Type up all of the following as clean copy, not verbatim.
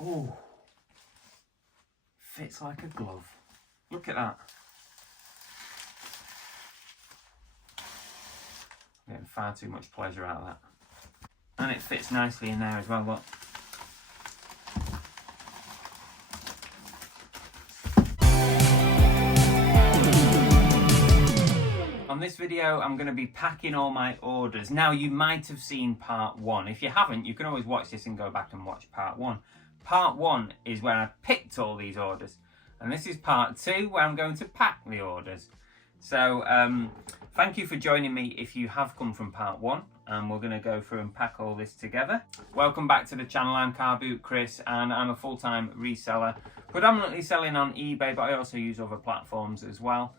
Oh, fits like a glove. Look at that. I'm getting far too much pleasure out of that. And it fits nicely in there as well, look. On this video, I'm going to be packing all my orders. Now, you might have seen part 1. If you haven't, you can always watch this and go back and watch part 1. Part 1 is where I picked all these orders. And this is part 2, where I'm going to pack the orders. So, thank you for joining me if you have come from part 1. And we're going to go through and pack all this together. Welcome back to the channel. I'm Car Boot Chris, and I'm a full-time reseller. Predominantly selling on eBay, but I also use other platforms as well.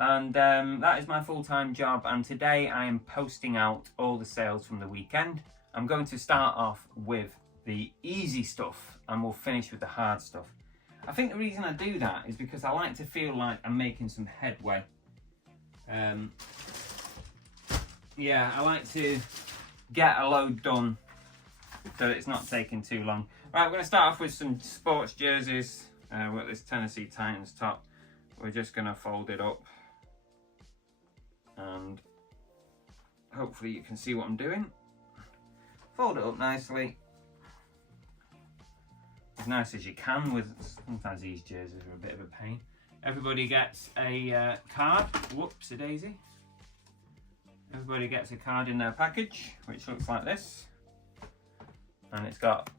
And that is my full-time job, and today I am posting out all the sales from the weekend. I'm going to start off with the easy stuff and we'll finish with the hard stuff. I think the reason I do that is because I like to feel like I'm making some headway. Yeah, I like to get a load done so that it's not taking too long. Right, we're going to start off with some sports jerseys. We've got this Tennessee Titans top. We're just going to fold it up. And hopefully you can see what I'm doing. Fold it up nicely, as nice as you can. With sometimes these jerseys are a bit of a pain. Everybody gets a card. Whoops, a daisy. Everybody gets a card in their package, which looks like this, and it's got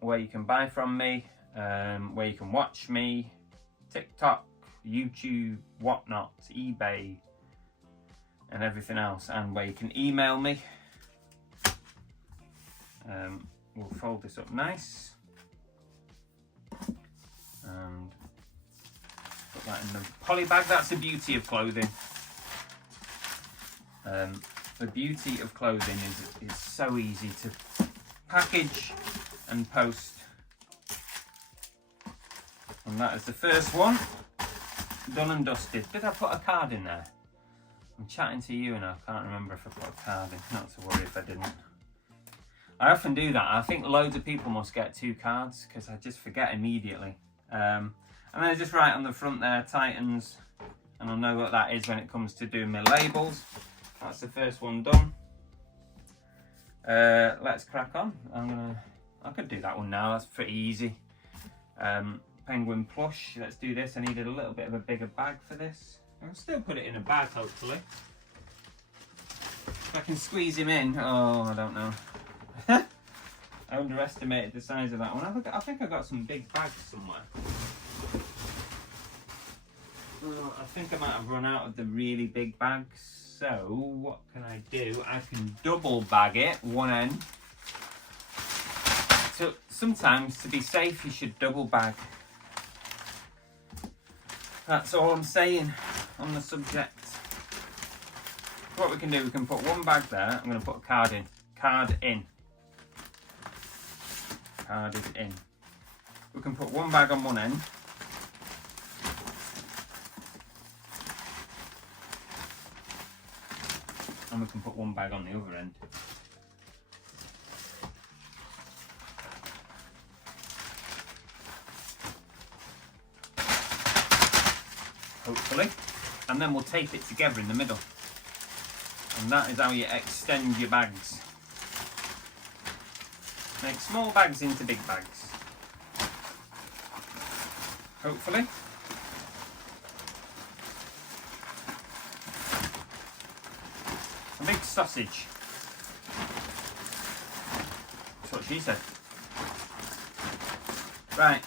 where you can buy from me, where you can watch me, TikTok, YouTube, whatnot, eBay, and everything else, and where you can email me. We'll fold this up nice and put that in the poly bag. That's the beauty of clothing. The beauty of clothing is it's so easy to package and post. And that is the first one, done and dusted. Did I put a card in there? I'm chatting to you and I can't remember if I put a card in. Not to worry if I didn't. I often do that. I think loads of people must get 2 cards because I just forget immediately. And then I just write on the front there, Titans, and I'll know what that is when it comes to doing my labels. That's the first one done. Let's crack on. I could do that one now. That's pretty easy. Penguin plush. Let's do this. I needed a little bit of a bigger bag for this. I'll still put it in a bag, hopefully. If I can squeeze him in. Oh, I don't know. I underestimated the size of that one. I think I got some big bags somewhere. Oh, I think I might have run out of the really big bags. So, what can I do? I can double bag it, one end. So, sometimes to be safe, you should double bag. That's all I'm saying on the subject. What we can do, we can put one bag there. I'm going to put a card in. Card in. Card is in. We can put one bag on one end. And we can put one bag on the other end. Hopefully. And then we'll tape it together in the middle. And that is how you extend your bags. Make small bags into big bags. Hopefully. A big sausage. That's what she said. Right,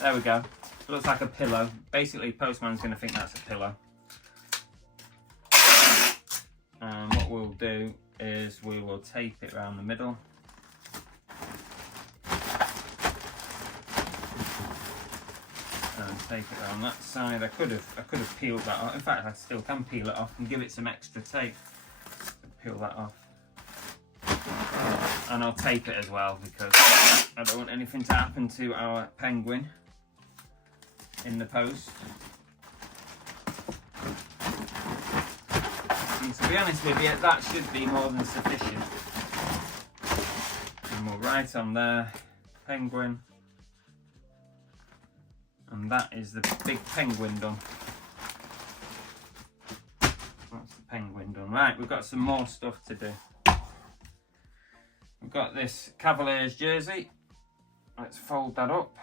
there we go. It looks like a pillow. Basically, postman's going to think that's a pillow. And what we'll do is we will tape it around the middle. And tape it around that side. I could have peeled that off. In fact, I still can peel it off and give it some extra tape. Peel that off. And I'll tape it as well because I don't want anything to happen to our penguin in the post. And to be honest with you, that should be more than sufficient. And we'll write on there, penguin, And that is the big penguin done. That's the penguin done. Right, we've got some more stuff to do. We've got this Cavaliers jersey. Let's fold that up.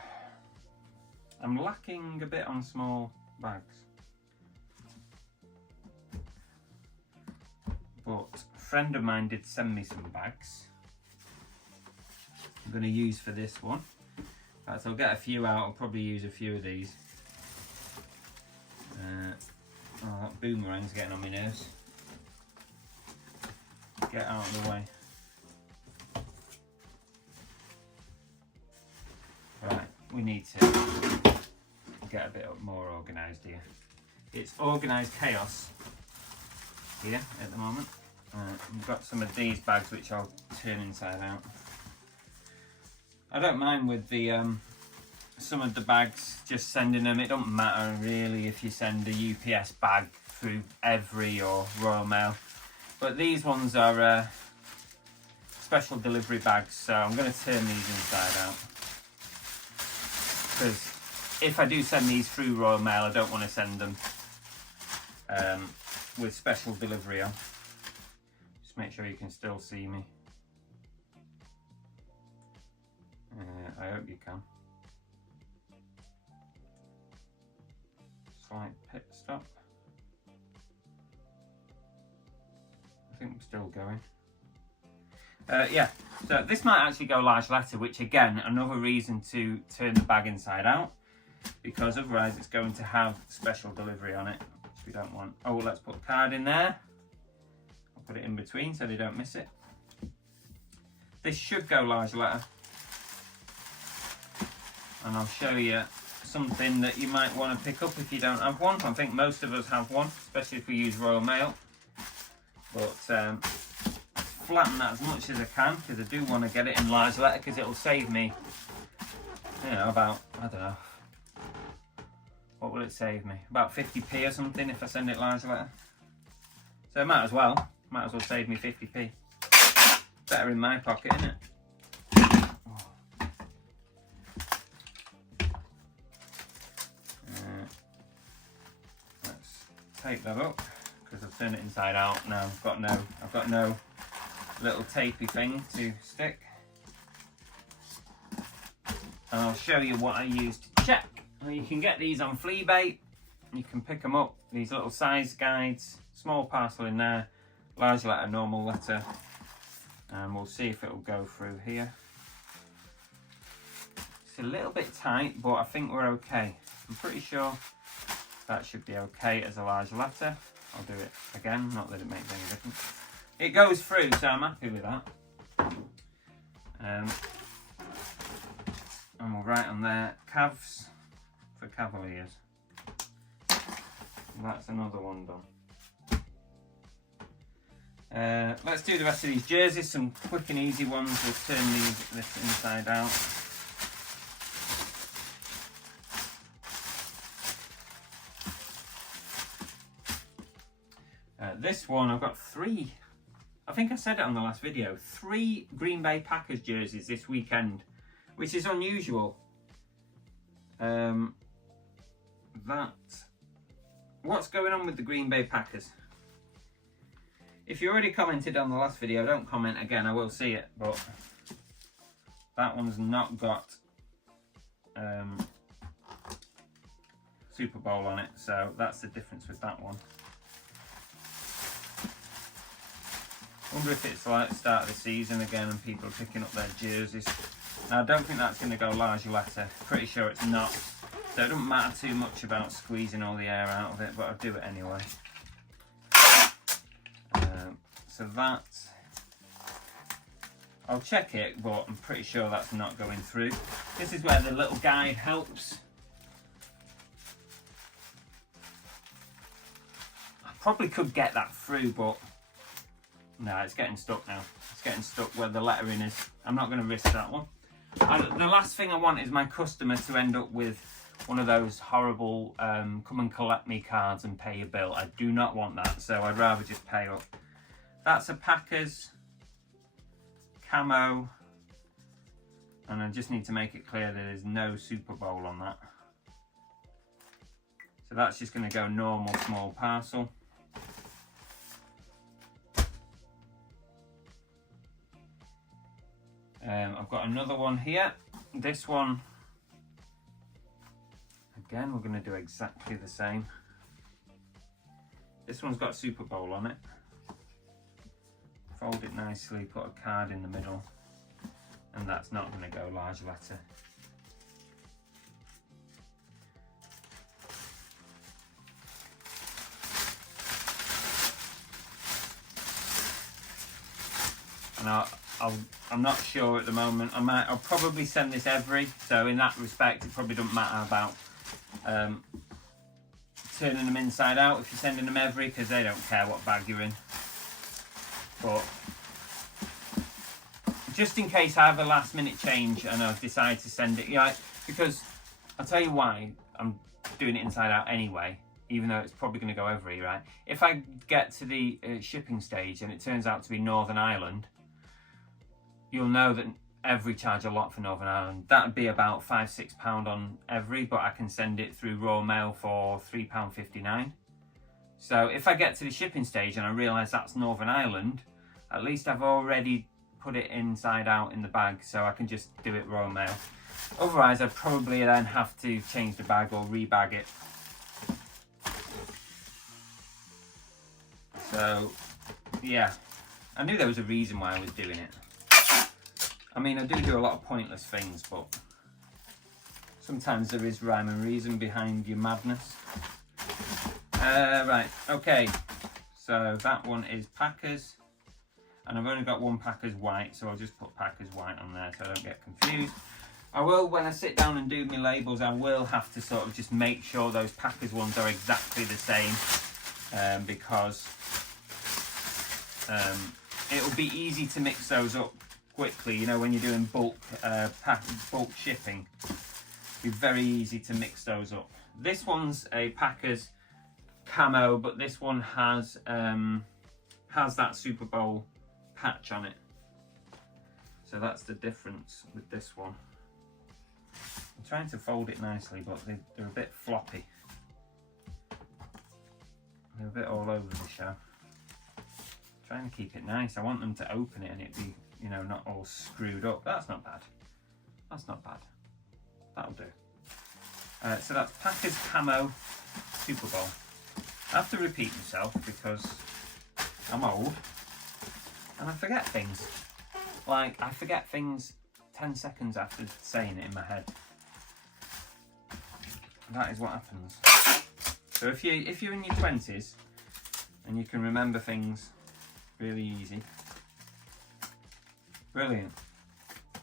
I'm lacking a bit on small bags. But a friend of mine did send me some bags. I'm going to use for this one. Right, so I'll get a few out. I'll probably use a few of these. Oh, that boomerang's getting on my nerves. Get out of the way. Right, we need to get a bit more organised here. It's organised chaos here at the moment. We've got some of these bags which I'll turn inside out. I don't mind with the some of the bags just sending them. It don't matter really if you send a UPS bag through Every or Royal Mail, but these ones are special delivery bags, so I'm going to turn these inside out, because if I do send these through Royal Mail, I don't want to send them with special delivery on. Just make sure you can still see me. I hope you can. Slight pit stop. I think we're still going. Yeah, so this might actually go large letter, which again, another reason to turn the bag inside out, because otherwise it's going to have special delivery on it, which we don't want. Oh, let's put a card in there. I'll put it in between so they don't miss it. This should go large letter. And I'll show you something that you might want to pick up if you don't have one. I think most of us have one, especially if we use Royal Mail. But flatten that as much as I can, because I do want to get it in large letter, because it'll save me, you know, about, I don't know, what will it save me? About 50p or something if I send it large letter. So it might as well save me 50p. Better in my pocket, isn't it? Take that up, because I've turned it inside out now. I've got no little tapey thing to stick. And I'll show you what I use to check. Well, you can get these on Fleabay. You can pick them up. These little size guides, small parcel in there, large letter, normal letter, and we'll see if it'll go through here. It's a little bit tight, but I think we're okay. I'm pretty sure that should be okay as a large letter. I'll do it again, not that it makes any difference. It goes through, so I'm happy with that. And we'll write on there, Cavs for Cavaliers. That's another one done. Let's do the rest of these jerseys, some quick and easy ones. We'll turn this inside out. This one, I've got 3, I think I said it on the last video, 3 Green Bay Packers jerseys this weekend, which is unusual. What's going on with the Green Bay Packers? If you already commented on the last video, don't comment again, I will see it, but that one's not got Super Bowl on it, so that's the difference with that one. Wonder if it's like the start of the season again and people are picking up their jerseys. Now, I don't think that's going to go large letter. Pretty sure it's not. So it doesn't matter too much about squeezing all the air out of it, but I'll do it anyway. So that, I'll check it, but I'm pretty sure that's not going through. This is where the little guide helps. I probably could get that through, but no, it's getting stuck now. It's getting stuck where the lettering is. I'm not going to risk that one. The last thing I want is my customer to end up with one of those horrible come and collect me cards and pay your bill. I do not want that, so I'd rather just pay up. That's a Packers camo, and I just need to make it clear that there's no Super Bowl on that. So that's just going to go normal small parcel. I've got another one here. This one, again, we're going to do exactly the same. This one's got Super Bowl on it. Fold it nicely, put a card in the middle, and that's not going to go large letter. And I'm not sure at the moment. I'll probably send this every, so in that respect it probably doesn't matter about turning them inside out if you're sending them every, because they don't care what bag you're in. But just in case I have a last minute change and I've decided to send it, because I'll tell you why I'm doing it inside out anyway, even though it's probably going to go every, right? If I get to the shipping stage and it turns out to be Northern Ireland, you'll know that every charge a lot for Northern Ireland. That'd be about £5-6 on every, but I can send it through Royal Mail for £3.59. So if I get to the shipping stage and I realise that's Northern Ireland, at least I've already put it inside out in the bag, so I can just do it Royal Mail. Otherwise, I'd probably then have to change the bag or rebag it. So, yeah, I knew there was a reason why I was doing it. I mean, I do a lot of pointless things, but sometimes there is rhyme and reason behind your madness. Right, okay, so that one is Packers, and I've only got one Packers white, so I'll just put Packers white on there so I don't get confused. I will, when I sit down and do my labels, I will have to sort of just make sure those Packers ones are exactly the same, because it'll be easy to mix those up quickly, you know, when you're doing bulk shipping. It'll be very easy to mix those up. This one's a Packers camo, but this one has that Super Bowl patch on it. So that's the difference with this one. I'm trying to fold it nicely, but they're a bit floppy. They're a bit all over the show. Trying to keep it nice. I want them to open it and it be, you know, not all screwed up. That's not bad. That's not bad. That'll do. So that's Packers Camo Super Bowl. I have to repeat myself because I'm old and I forget things. Like, I forget things 10 seconds after saying it in my head. That is what happens. So if you're in your 20s and you can remember things really easy, brilliant.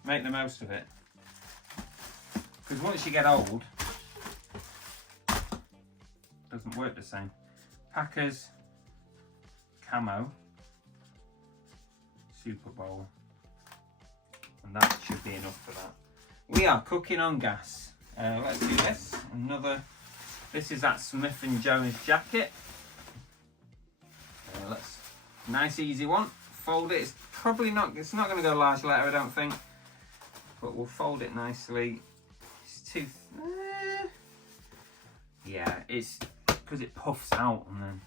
Make the most of it. Because once you get old, it doesn't work the same. Packers Camo Super Bowl. And that should be enough for that. We are cooking on gas. Let's do this. This is that Smith & Jones jacket. Nice easy one. Fold it. It's not going to go large letter, I don't think. But we'll fold it nicely. Yeah, it's because it puffs out and then,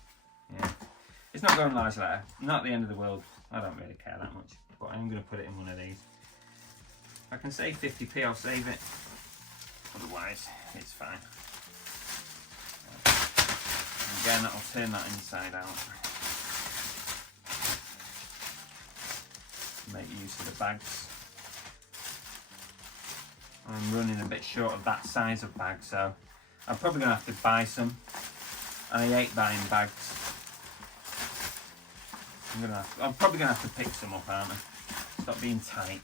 yeah. It's not going large letter. Not the end of the world. I don't really care that much. But I'm going to put it in one of these. If I can save 50p, I'll save it. Otherwise, it's fine. Again, I'll turn that inside out. Make use of the bags. I'm running a bit short of that size of bag, so I'm probably going to have to buy some. I hate buying bags. I'm probably going to have to pick some up, aren't I? Stop being tight.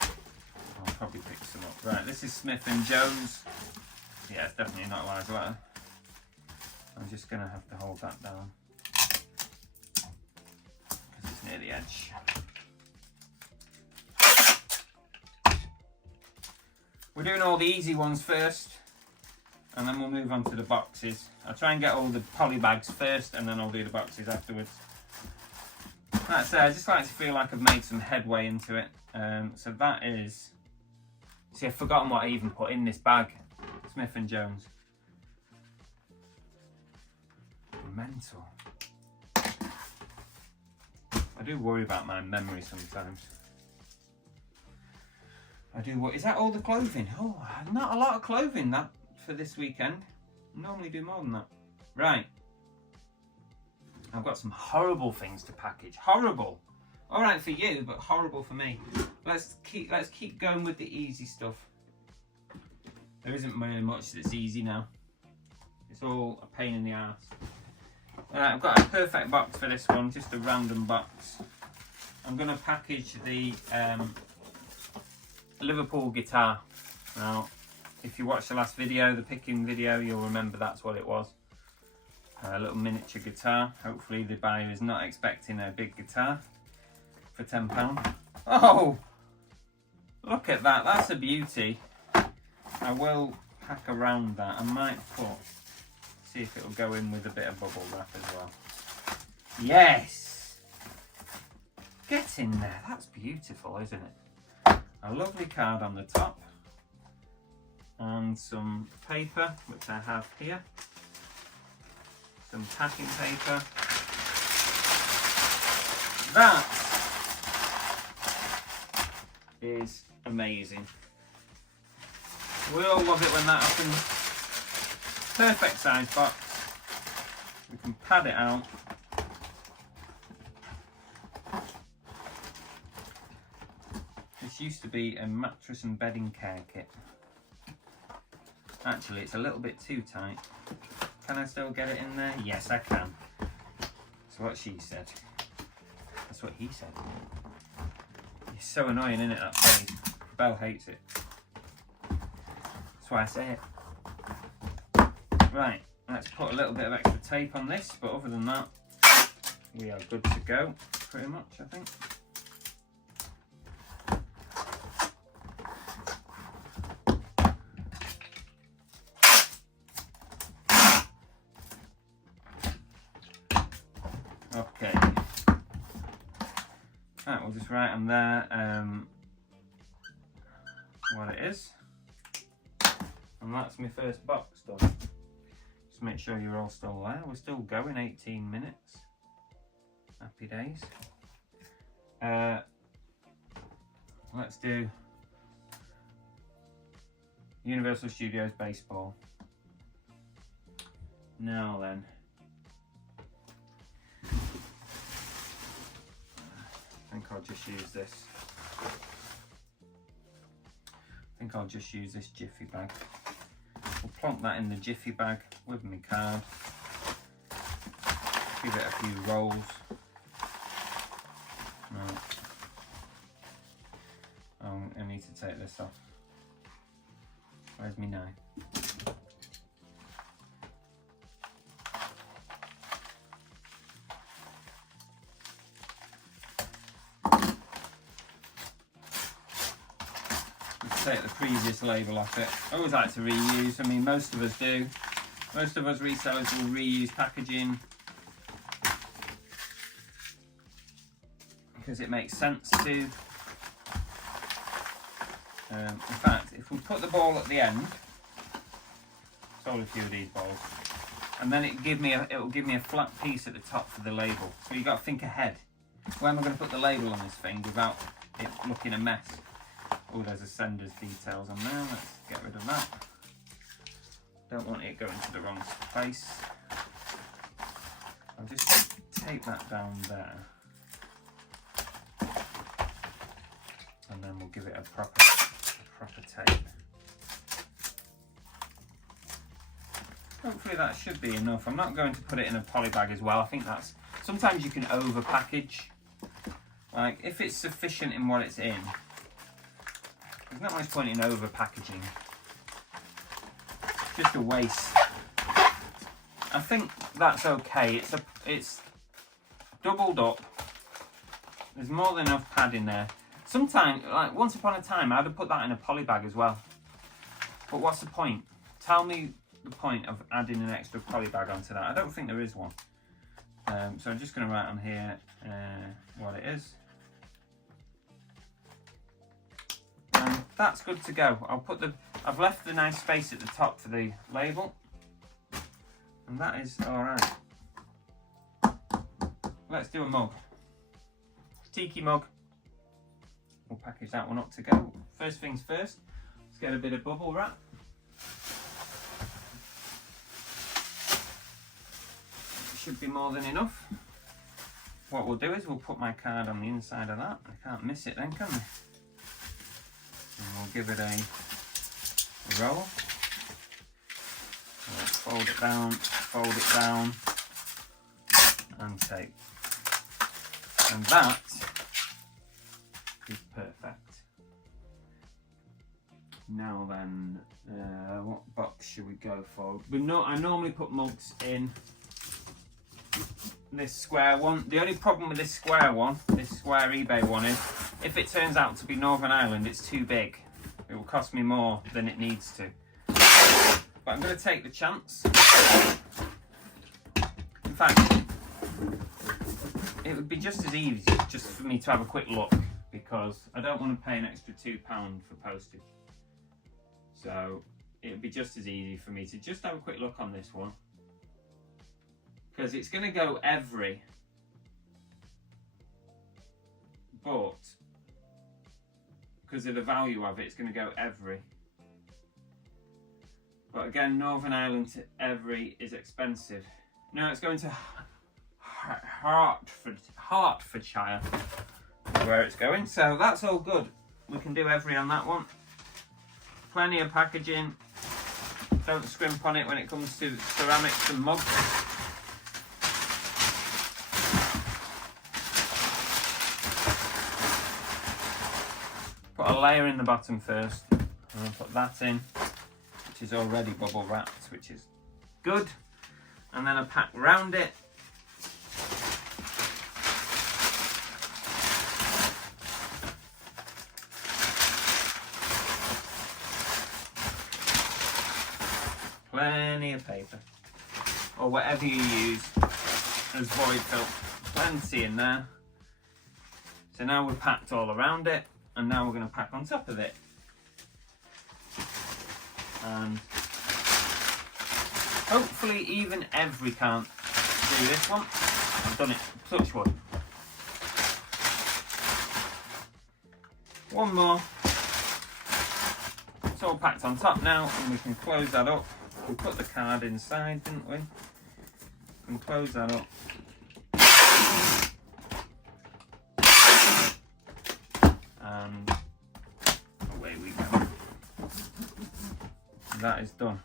I'll probably pick some up. Right, this is Smith & Jones. Yeah, it's definitely not a large letter. I'm just going to have to hold that down because it's near the edge. We're doing all the easy ones first, and then we'll move on to the boxes. I'll try and get all the poly bags first, and then I'll do the boxes afterwards. Like I say, I just like to feel like I've made some headway into it. So that is... See, I've forgotten what I even put in this bag. Smith & Jones. Mental. I do worry about my memory sometimes. I do what? Is that all the clothing? Oh, not a lot of clothing that for this weekend. I normally do more than that. Right. I've got some horrible things to package. Horrible. All right for you, but horrible for me. Let's keep going with the easy stuff. There isn't really much that's easy now. It's all a pain in the ass. I've got a perfect box for this one, just a random box. I'm going to package the Liverpool guitar. Now, if you watched the last video, the picking video, you'll remember that's what it was. A little miniature guitar. Hopefully the buyer is not expecting a big guitar for £10. Oh! Look at that, that's a beauty. I will pack around that. I might see if it'll go in with a bit of bubble wrap as well. Yes! Get in there, that's beautiful, isn't it? A lovely card on the top. And some paper, which I have here. Some packing paper. That is amazing. We all love it when that happens. Perfect size box. We can pad it out. This used to be a mattress and bedding care kit. Actually, it's a little bit too tight. Can I still get it in there? Yes, I can. That's what she said. That's what he said. It's so annoying, isn't it, that phrase? Belle hates it. That's why I say it. Right, let's put a little bit of extra tape on this, but other than that, we are good to go, pretty much, I think. Okay. Right, we'll just write on there what it is. And that's my first box done. Just make sure you're all still there. We're still going, 18 minutes. Happy days. Let's do Universal Studios Baseball. Now then. I think I'll just use this. I think I'll just use this Jiffy bag. We'll plonk that in the Jiffy bag with my card. Give it a few rolls. Right. Oh, I need to take this off. Where's my knife? Take the previous label off it. I always like to reuse. I mean, most of us do. Most of us resellers will reuse packaging because it makes sense to. In fact, if we put the ball at the end, sold a few of these balls, and then it will give me a flat piece at the top for the label. So you got to think ahead. Where am I going to put the label on this thing without it looking a mess? Oh, there's a sender's details on there. Let's get rid of that. Don't want it going to the wrong place. I'll just tape that down there. And then we'll give it a proper tape. Hopefully that should be enough. I'm not going to put it in a poly bag as well. I think that's... Sometimes you can over package. Like, if it's sufficient in what it's in, there's not much point in over packaging. It's just a waste. I think that's okay. It's doubled up. There's more than enough padding there. Sometimes, like once upon a time, I'd have put that in a poly bag as well. But what's the point? Tell me the point of adding an extra poly bag onto that. I don't think there is one. So I'm just going to write on here what it is. That's good to go. I'll put I've left the nice space at the top for the label, and that is alright. Let's do a mug. Tiki mug. We'll package that one up to go. First things first, let's get a bit of bubble wrap. Should be more than enough. What we'll do is we'll put my card on the inside of that. I can't miss it then, can we? And we'll give it a roll. We'll fold it down, and tape. And that is perfect. Now then, what box should we go for? I normally put mugs in this square one. The only problem with this square one, this square eBay one, is if it turns out to be Northern Ireland, it's too big. It will cost me more than it needs to. But I'm going to take the chance. In fact, it would be just as easy just for me to have a quick look, because I don't want to pay an extra £2 for postage. So it would be just as easy for me to just have a quick look on this one, because it's going to go every, but because of the value of it, it's going to go every. But again, Northern Ireland to every is expensive. No, it's going to Hertfordshire is where it's going. So that's all good. We can do every on that one. Plenty of packaging. Don't scrimp on it when it comes to ceramics and mugs. Put a layer in the bottom first, and I'll put that in, which is already bubble wrapped, which is good. And then I pack round it. Plenty of paper, or whatever you use as void fill. Plenty in there. So now we're packed all around it, and now we're going to pack on top of it. And hopefully even every can't do this one. I've done it, touch wood. One more. It's all packed on top now, and we can close that up. We put the card inside, didn't we? We can close that up. And away we go. And that is done.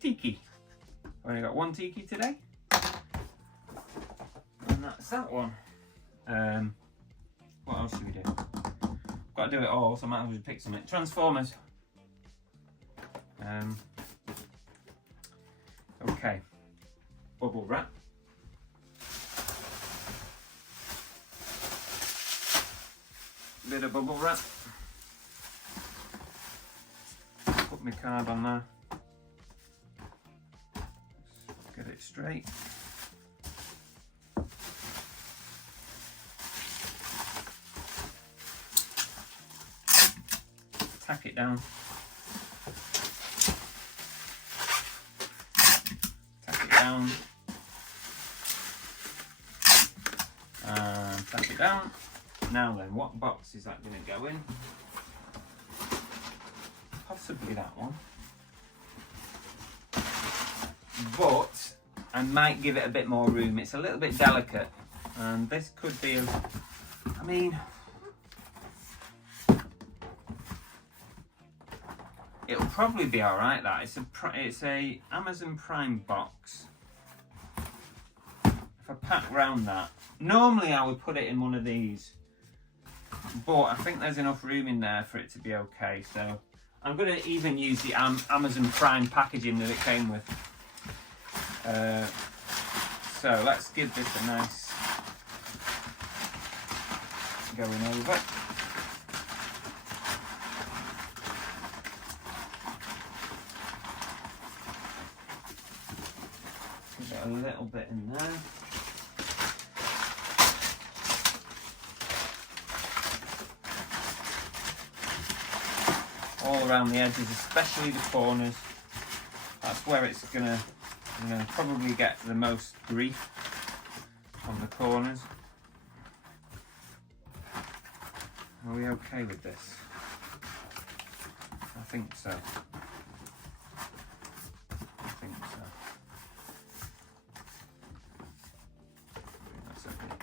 Tiki. I've only got one tiki today. And that's that one. What else should we do? Got to do it all, so I might as well pick something. Transformers. Okay. Bubble wrap. Bit of bubble wrap. Put my card on there. Let's get it straight. Tack it down. Tack it down. And tack it down. Now then, what box is that going to go in? Possibly that one. But I might give it a bit more room. It's a little bit delicate. And this could be I mean, it'll probably be alright, that. It's a Amazon Prime box. If I pack round that, normally I would put it in one of these, but I think there's enough room in there for it to be okay. So I'm going to even use the Amazon Prime packaging that it came with. So let's give this a nice going over. Give it a little bit in there. all around the edges, especially the corners. That's where it's gonna probably get the most grief, on the corners. Are we okay with this? I think so. I think so. That's okay.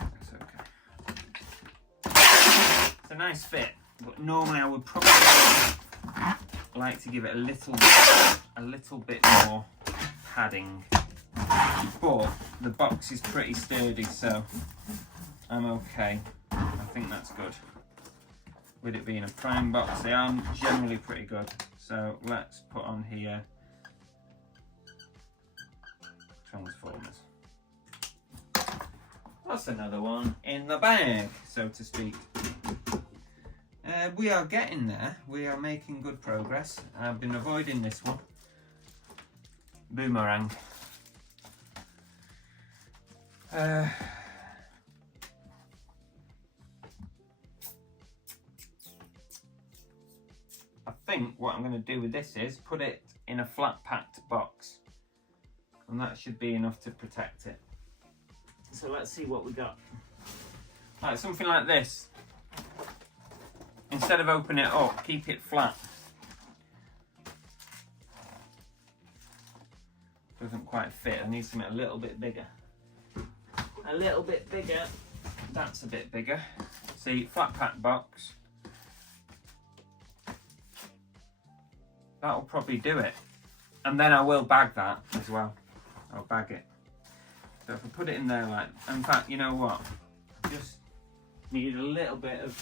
I think that's okay. It's a nice fit, but normally I would probably like to give it a little bit more padding. But the box is pretty sturdy, so I'm okay. I think that's good. With it being a prime box, they are generally pretty good. So let's put on here Transformers. That's another one in the bag, so to speak. We are getting there. We are making good progress. I've been avoiding this one. Boomerang. I think what I'm going to do with this is put it in a flat packed box, and that should be enough to protect it. So let's see what we got. Like something like this. Instead of opening it up, keep it flat. Doesn't quite fit. I need something a little bit bigger. A little bit bigger. That's a bit bigger. See, flat pack box. That'll probably do it. And then I will bag that as well. I'll bag it. So if I put it in there like, in fact, you know what? I just need a little bit of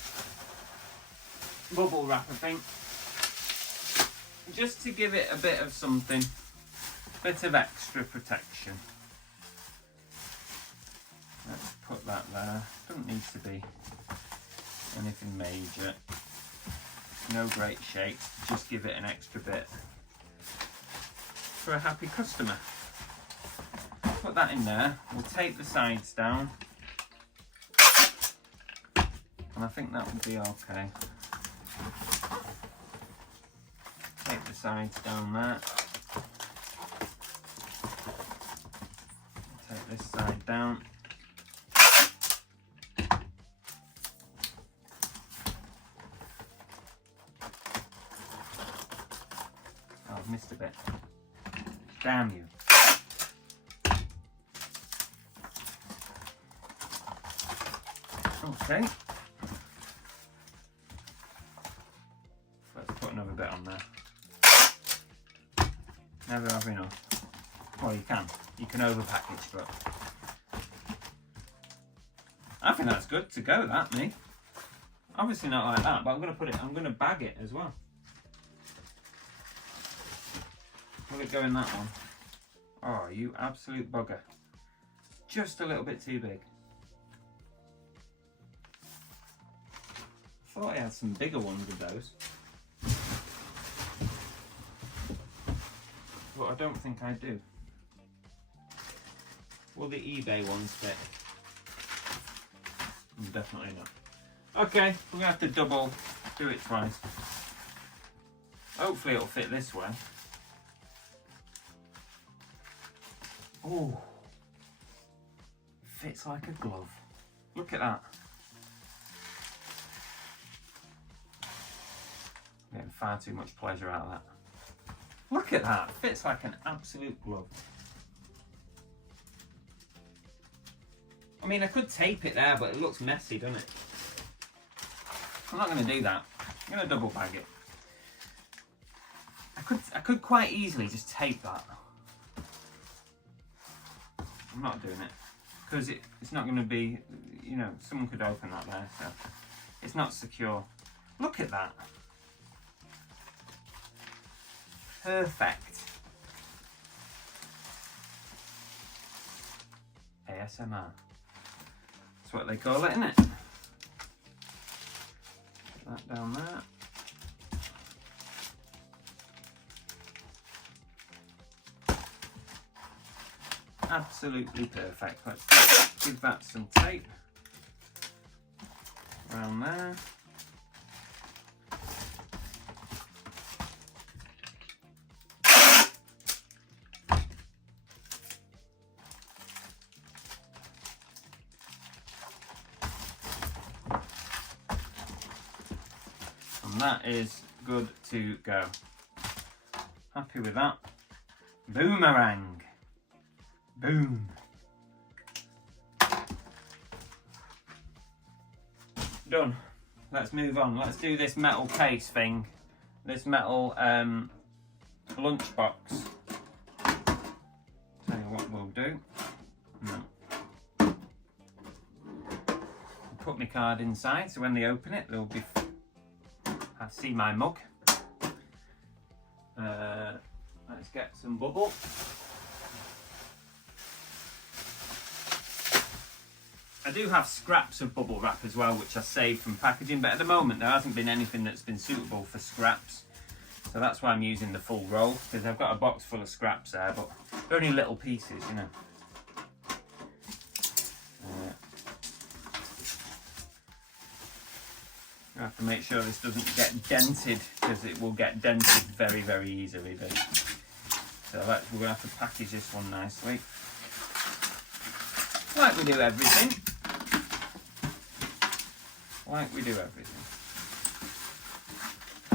bubble wrap, I think. Just to give it a bit of something. Bit of extra protection. Let's put that there. Doesn't need to be anything major. No great shape. Just give it an extra bit for a happy customer. Put that in there. We'll tape the sides down. And I think that will be okay. Tape the sides down there. Take this side down. Oh, I've missed a bit. Damn you. Okay. Let's put another bit on there. Never have enough. Well, you can. You can overpackage, but I think that's good to go, that, me. Obviously not like that, but I'm going to bag it as well. Will it go in that one? Oh, you absolute bugger. Just a little bit too big. I thought I had some bigger ones with those. But I don't think I do. Will the eBay ones fit? Definitely not. Okay, we're going to have to do it twice. Hopefully it'll fit this way. Oh, fits like a glove. Look at that. I'm getting far too much pleasure out of that. Look at that, fits like an absolute glove. I mean, I could tape it there, but it looks messy, doesn't it? I'm not going to do that. I'm going to double bag it. I could quite easily just tape that. I'm not doing it because it's not going to be, you know, someone could open that there, so it's not secure. Look at that. Perfect. ASMR. That's what they call it, isn't it? Put that down there. Absolutely perfect. Let's give that some tape around there. And that is good to go. Happy with that. Boomerang. Boom. Done. Let's move on. Let's do this metal case thing. This metal lunchbox. Tell you what we'll do. No. Put my card inside so when they open it, they'll be. I see my mug. Let's get some bubble. I do have scraps of bubble wrap as well, which I saved from packaging, but at the moment there hasn't been anything that's been suitable for scraps. So that's why I'm using the full roll, because I've got a box full of scraps there, but they're only little pieces, you know. I have to make sure this doesn't get dented, because it will get dented very, very easily. So we're going to have to package this one nicely. Like we do everything. Like we do everything.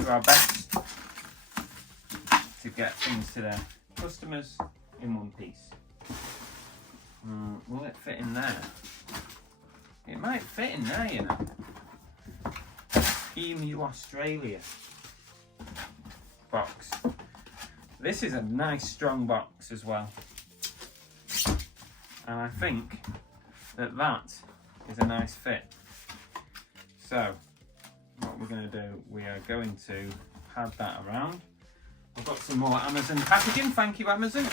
Do our best to get things to their customers in one piece. Will it fit in there? It might fit in there, you know. EMU Australia box. This is a nice strong box as well. And I think that that is a nice fit. So what we're going to do, we are going to pad that around. I've got some more Amazon packaging, thank you Amazon.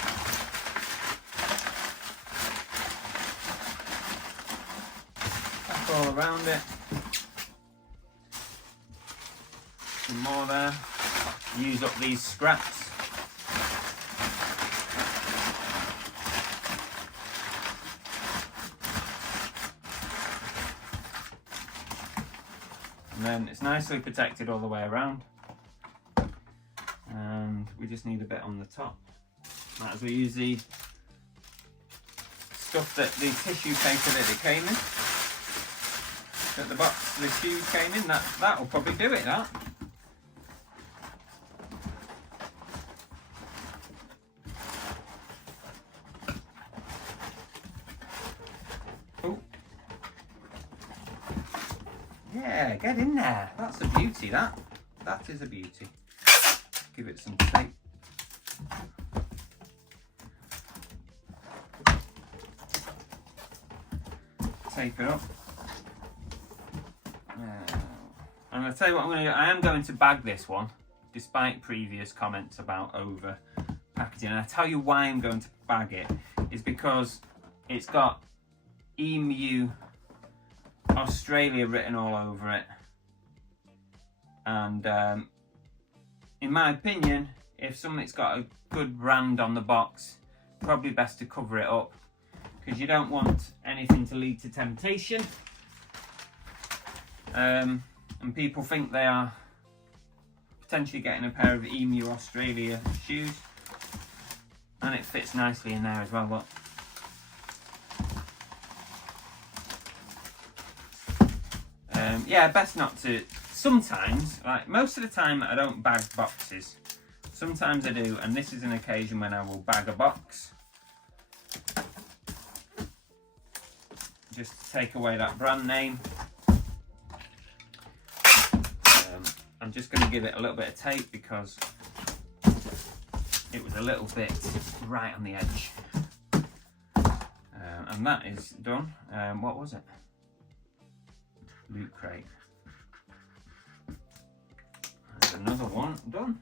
That's all around it. Some more there. Use up these scraps. And then it's nicely protected all the way around. And we just need a bit on the top. Might as well use the stuff that the tissue paper that it came in. That the box the shoes came in. That'll probably do it, that. Yeah, get in there. That's a beauty, that. That is a beauty. Give it some tape. Tape it up. And I'll tell you what I'm going to do. I am going to bag this one, despite previous comments about over packaging. And I'll tell you why I'm going to bag it. Is because it's got EMU Australia written all over it, and in my opinion, if something's got a good brand on the box, probably best to cover it up, because you don't want anything to lead to temptation, and people think they are potentially getting a pair of EMU Australia shoes, and it fits nicely in there as well. Look. Yeah, best not to. Sometimes, like most of the time, I don't bag boxes. Sometimes I do, and this is an occasion when I will bag a box. Just to take away that brand name. I'm just going to give it a little bit of tape because it was a little bit right on the edge. And that is done. What was it? Loot crate. There's another one done.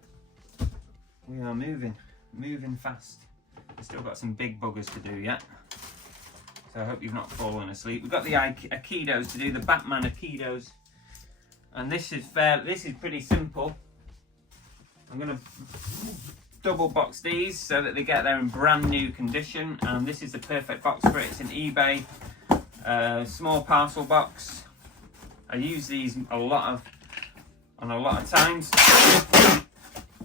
We are moving fast. We've still got some big buggers to do yet. So I hope you've not fallen asleep. We've got the Aikidos to do, the Batman Aikidos. And this is pretty simple. I'm going to double box these so that they get there in brand new condition. And this is the perfect box for it. It's an eBay small parcel box. I use these a lot of times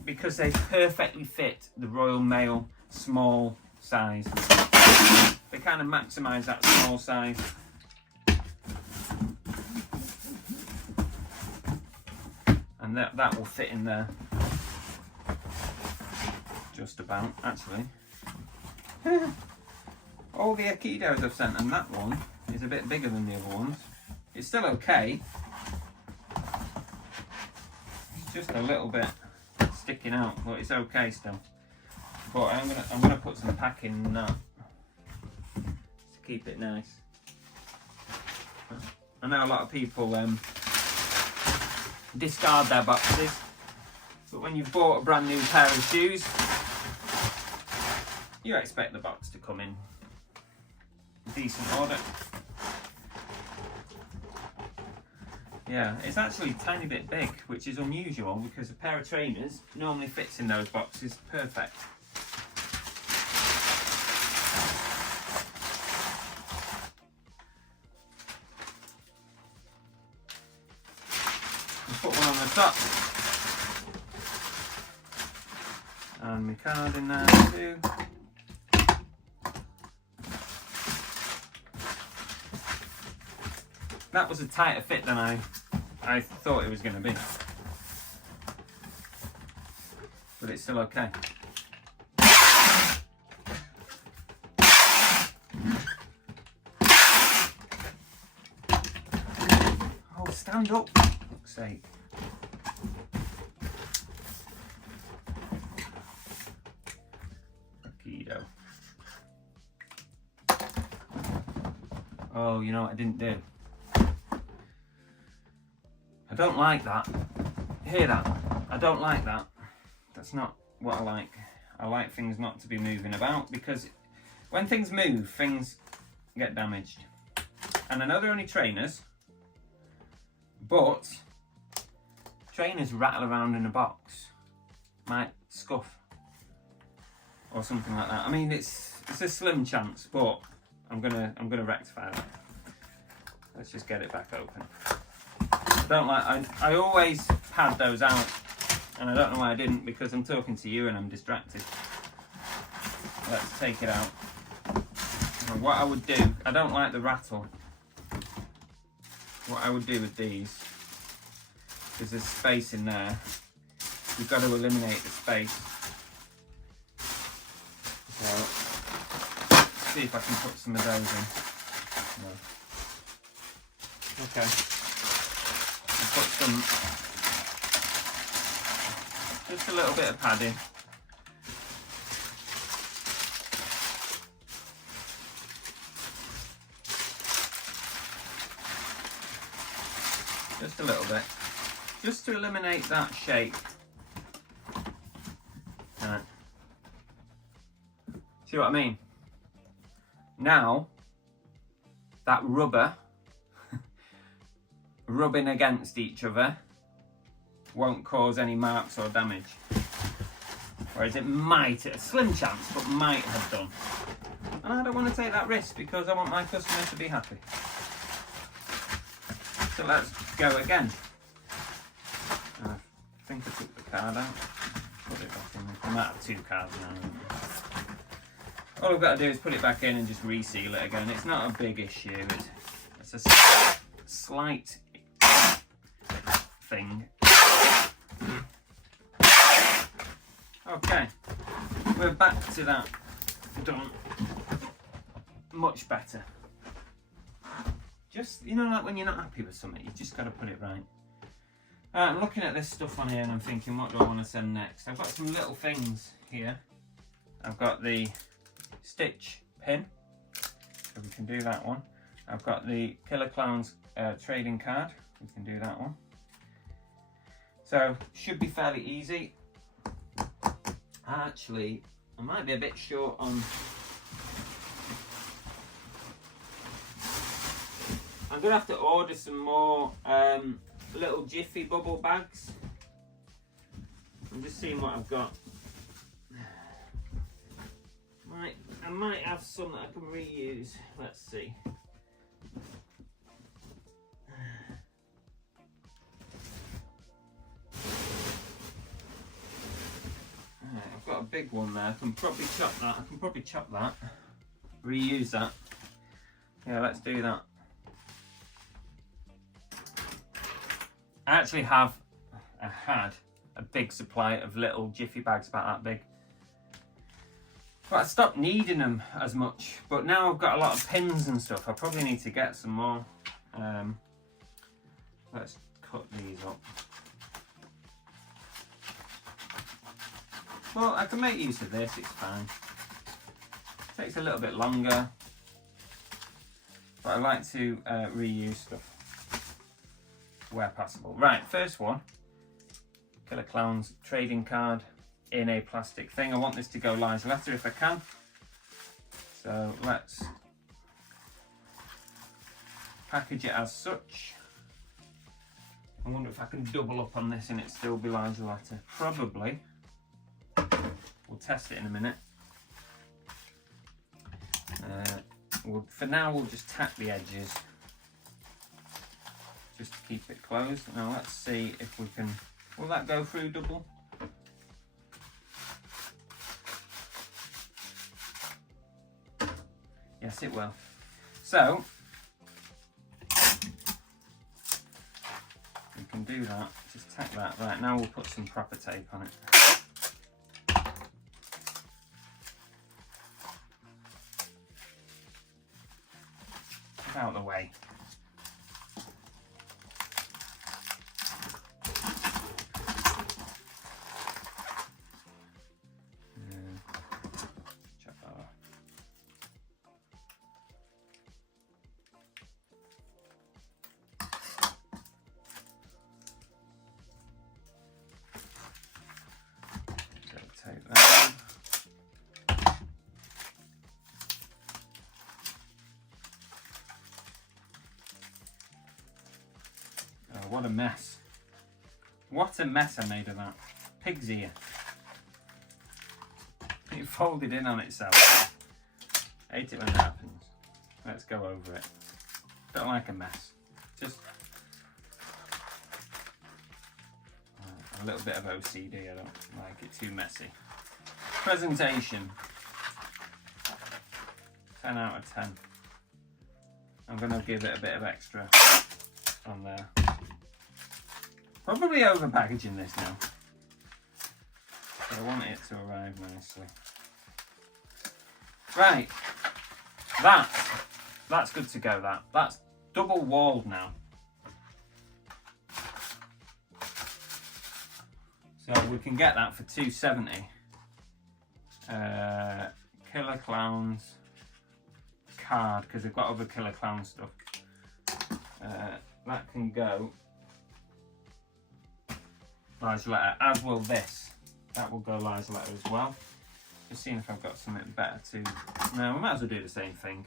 because they perfectly fit the Royal Mail small size. They kind of maximise that small size. and that will fit in there. Just about, actually. All the Aikidos I've sent, and that one is a bit bigger than the other ones. It's still okay. It's just a little bit sticking out, but it's okay still. But I'm gonna put some packing in that to keep it nice. I know a lot of people discard their boxes, but when you've bought a brand new pair of shoes, you expect the box to come in decent order. Yeah, it's actually a tiny bit big, which is unusual because a pair of trainers normally fits in those boxes perfect. I'll put one on the top. And my card in there too. That was a tighter fit than I thought it was going to be. But it's still okay. Oh, stand up, for fuck's sake. Aikido. Oh, you know what I didn't do? I don't like that. Hear that? I don't like that. That's not what I like. I like things not to be moving about, because when things move, things get damaged. And I know they're only trainers, but trainers rattle around in a box, might scuff or something like that. I mean, it's a slim chance, but I'm gonna rectify that. Let's just get it back open. I always pad those out, and I don't know why I didn't, because I'm talking to you and I'm distracted. Let's take it out. And what I would do, I don't like the rattle. What I would do with these, because there's space in there, you've got to eliminate the space. So, let's see if I can put some of those in. No. Okay. Put some, just a little bit of padding. Just a little bit, just to eliminate that shape. Right. See what I mean? Now, that rubber rubbing against each other won't cause any marks or damage. Whereas it might, a slim chance, but might have done. And I don't want to take that risk because I want my customer to be happy. So let's go again. I think I took the card out. Put it back in. I might have two cards now. All I've got to do is put it back in and just reseal it again. It's not a big issue. It's a slight thing. Okay, we're back to that. Done. Much better. Just, you know, like when you're not happy with something, you just got to put it right. I'm looking at this stuff on here and I'm thinking, what do I want to send next? I've got some little things here. I've got the stitch pin, so we can do that one. I've got the Killer Clowns trading card, we can do that one. So, should be fairly easy. Actually, I might be a bit short on... I'm going to have to order some more little Jiffy bubble bags. I'm just seeing what I've got. I might have some that I can reuse. Let's see. I've got a big one there. I can probably chop that. I can probably chop that. Reuse that. Yeah, let's do that. I actually have I had a big supply of little jiffy bags about that big. But I stopped needing them as much. But now I've got a lot of pins and stuff. I probably need to get some more. Let's cut these up. Well, I can make use of this, it's fine. Takes a little bit longer. But I like to reuse stuff where possible. Right, first one. Killer Clowns trading card in a plastic thing. I want this to go Liza letter if I can. So let's package it as such. I wonder if I can double up on this and it still be Liza letter. Probably. We'll test it in a minute. For now we'll just tack the edges just to keep it closed. Now let's see if we can, will that go through double? Yes, it will. So we can do that, just tack that. Right, now we'll put some proper tape on it. Out of the way. Chop that off. So take that. What a mess. What a mess I made of that. Pig's ear. It folded in on itself. I hate it when that happens. Let's go over it. Don't like a mess. Just a little bit of OCD. I don't like it too messy. Presentation. 10 out of 10. I'm going to give it a bit of extra on there. Probably over packaging this now. So I want it to arrive nicely. Right, that's good to go. That's double walled now. So we can get that for $2.70. Killer Clowns card, because I've got other Killer Clown stuff. That can go Liza letter, as will this. That will go Liza letter as well. Just seeing if I've got something better to... No, we might as well do the same thing.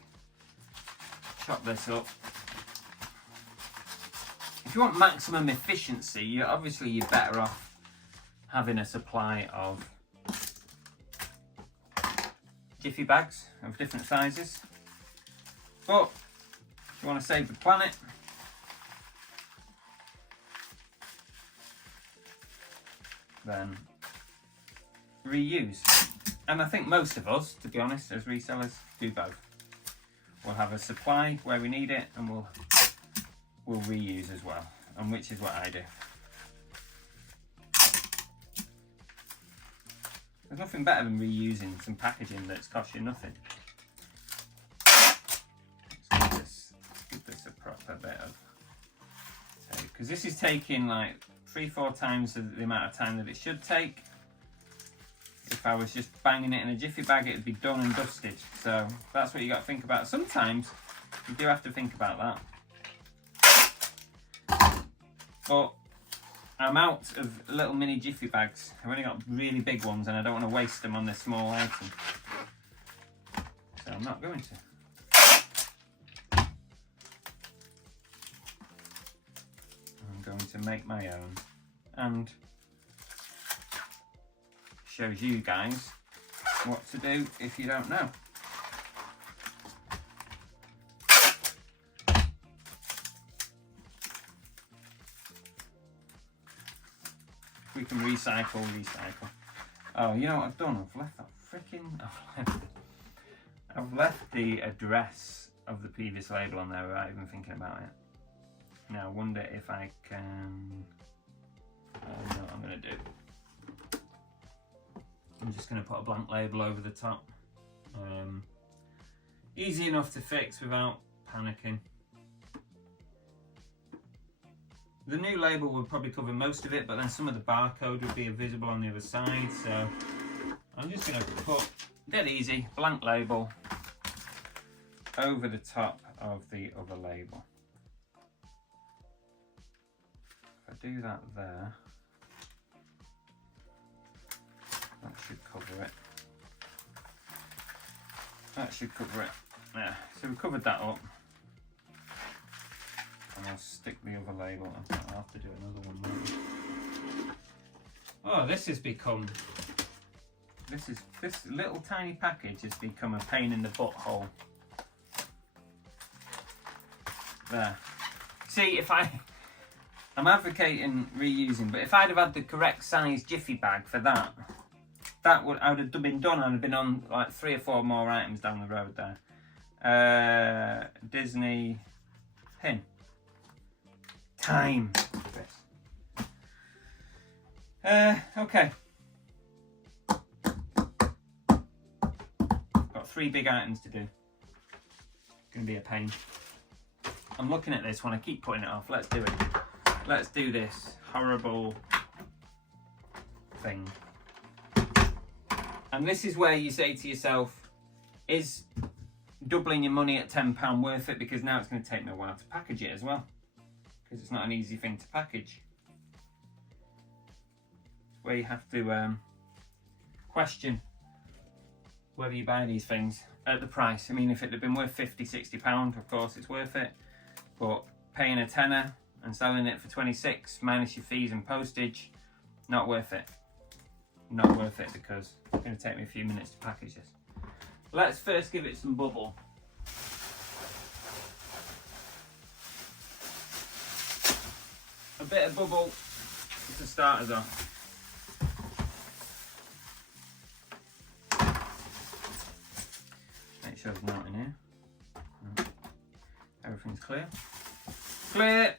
Chop this up. If you want maximum efficiency, you're better off having a supply of jiffy bags of different sizes. But if you want to save the planet, then reuse. And I think most of us, to be honest, as resellers, do both. We'll have a supply where we need it, and we'll reuse as well, and which is what I do. There's nothing better than reusing some packaging that's cost you nothing. Let's give this a proper bit of tape, because this is taking like 3-4 times the amount of time that it should take. If I was just banging it in a jiffy bag, it would be done and dusted. So that's what you got to think about. Sometimes you do have to think about that. But I'm out of little mini jiffy bags. I've only got really big ones, and I don't want to waste them on this small item. So I'm not going to. I'm going to make my own. And shows you guys what to do if you don't know. We can recycle. Oh, you know what I've done? I've left that I've left the address of the previous label on there without even thinking about it. Now I wonder if I can just going to put a blank label over the top. Easy enough to fix without panicking. The new label would probably cover most of it, but then some of the barcode would be visible on the other side, so I'm just going to put, dead easy, blank label over the top of the other label. If I do that there, that should cover it. That should cover it. Yeah, so we've covered that up. And I'll stick the other label. I'll have to do another one maybe. Oh, this has become, this little tiny package has become a pain in the butthole. There. See, I'm advocating reusing, but if I'd have had the correct size jiffy bag for that, I would have been done. I'd have been on like 3 or 4 more items down the road there. Disney pin. Time. Okay. Got 3 big items to do. Gonna be a pain. I'm looking at this one, I keep putting it off. Let's do it. Let's do this horrible thing. And this is where you say to yourself, is doubling your money at £10 worth it? Because now it's going to take me a while to package it as well. Because it's not an easy thing to package. It's where you have to question whether you buy these things at the price. I mean, if it had been worth £50, £60, of course it's worth it. But paying a tenner and selling it for 26 minus your fees and postage, not worth it. Not worth it, because it's going to take me a few minutes to package this. Let's first give it some bubble. A bit of bubble to start us off. Make sure there's nothing in here. Everything's clear. Clear!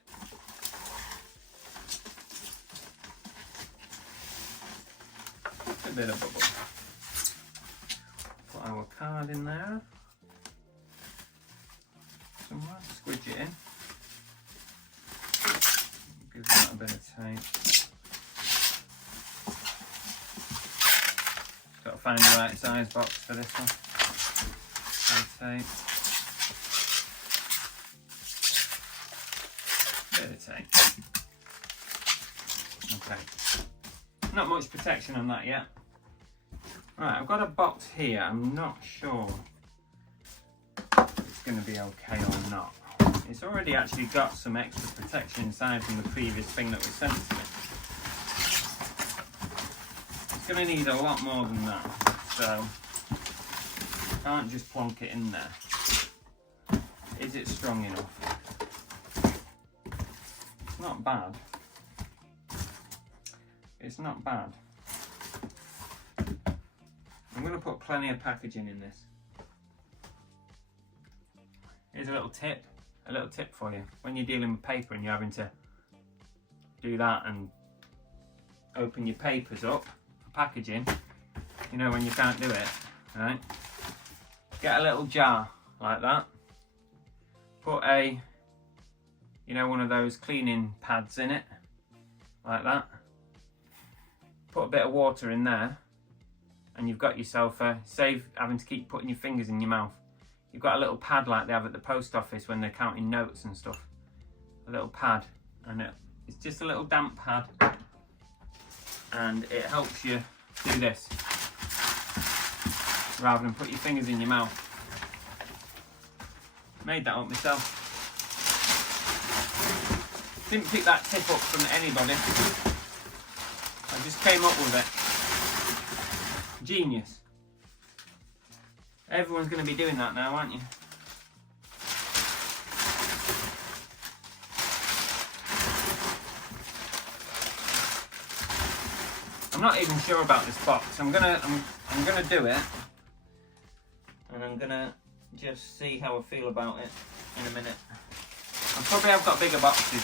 A bit of bubble. Put our card in there. Somewhere. Squidge it in. Give that a bit of tape. Just got to find the right size box for this one. Tape. Bit of tape. Okay. Not much protection on that yet. Right, I've got a box here. I'm not sure if it's going to be okay or not. It's already actually got some extra protection inside from the previous thing that was sent to me. It's going to need a lot more than that, so I can't just plonk it in there. Is it strong enough? It's not bad. It's not bad. I'm going to put plenty of packaging in this. Here's a little tip for you. When you're dealing with paper and you're having to do that and open your papers up for packaging, you know, when you can't do it, right? Get a little jar like that. Put a, you know, one of those cleaning pads in it, like that. Put a bit of water in there, and you've got yourself a, save having to keep putting your fingers in your mouth. You've got a little pad like they have at the post office when they're counting notes and stuff. A little pad, and it's just a little damp pad, and it helps you do this rather than put your fingers in your mouth. Made that up myself. Didn't pick that tip up from anybody. I just came up with it. Genius. Everyone's going to be doing that now, aren't you? I'm not even sure about this box. I'm gonna do it, and I'm gonna just see how I feel about it in a minute. I probably have got bigger boxes.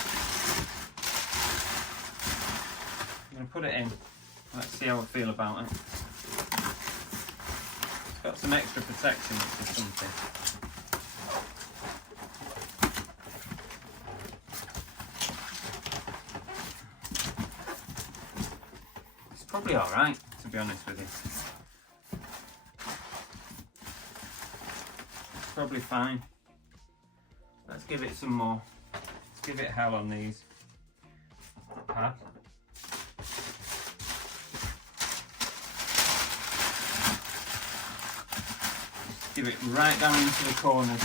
I'm gonna put it in. Let's see how I feel about it. got some extra protection for something. It's probably alright, to be honest with you. It's probably fine. Let's give it some more. Let's give it hell on these. Pad. Give it right down into the corners.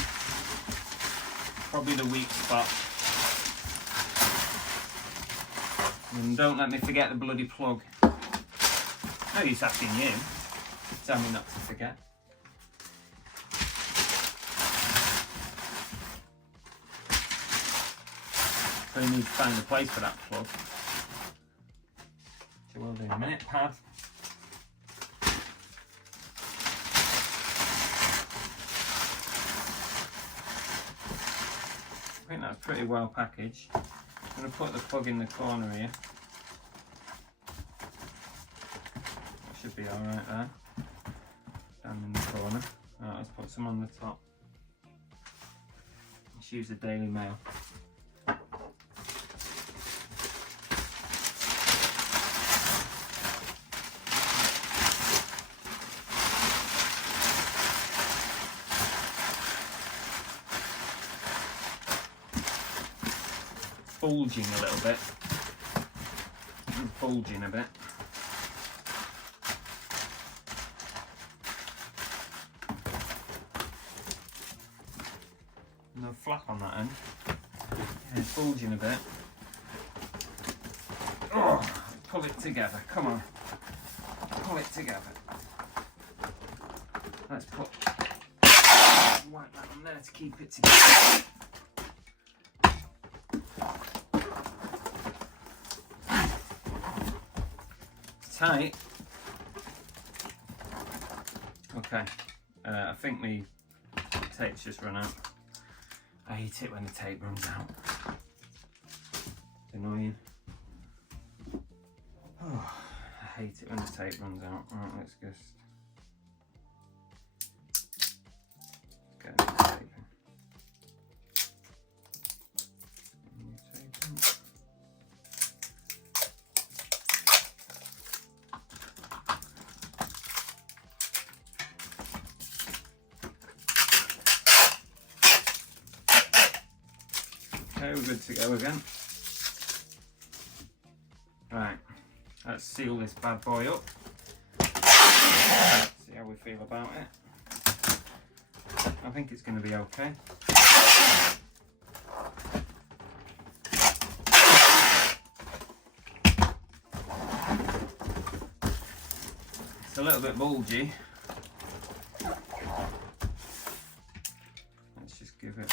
Probably the weak spot. And don't let me forget the bloody plug. No use asking you. Tell me not to forget. So you need to find a place for that plug. So we'll do a minute, pad. I think that's pretty well packaged. I'm going to put the plug in the corner here. That should be alright there. Down in the corner. Right, let's put some on the top. Let's use the Daily Mail. Bulging a little bit. It's bulging a bit. No flap on that end. Yeah, it's bulging a bit. Oh, pull it together. Come on. Pull it together. Let's put whack that on there to keep it together. Tight. Okay, I think the tape's just run out. I hate it when the tape runs out. It's annoying. Oh, I hate it when the tape runs out. Right, let's just get the tape in. Okay, we're good to go again. Right, let's seal this bad boy up. See how we feel about it. I think it's going to be okay. It's a little bit bulgy. Let's just give it.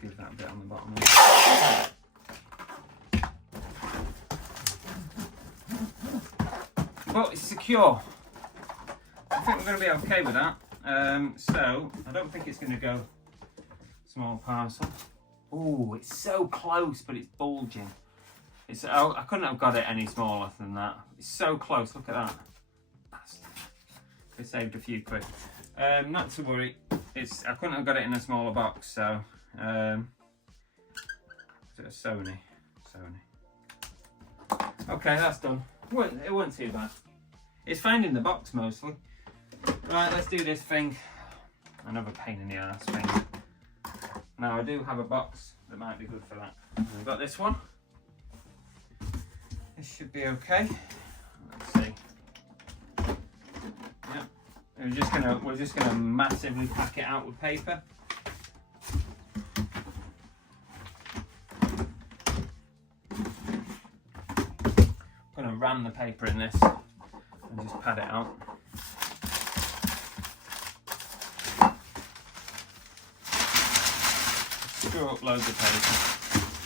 Give that a bit on the bottom. But it's secure. I think we're going to be okay with that. So I don't think it's going to go small parcel. Oh, it's so close, but it's bulging. It's I couldn't have got it any smaller than that. It's so close. Look at that. It saved a few quid. Not to worry. I couldn't have got it in a smaller box. So is it a Sony? Okay, that's done. It wasn't too bad. It's finding the box mostly. Right, let's do this thing. Another pain in the ass thing. Now I do have a box that might be good for that. We've got this one. This should be okay. Let's see. Yep. We're just gonna massively pack it out with paper. I'm gonna ram the paper in this and just pad it out. Screw up loads of paper,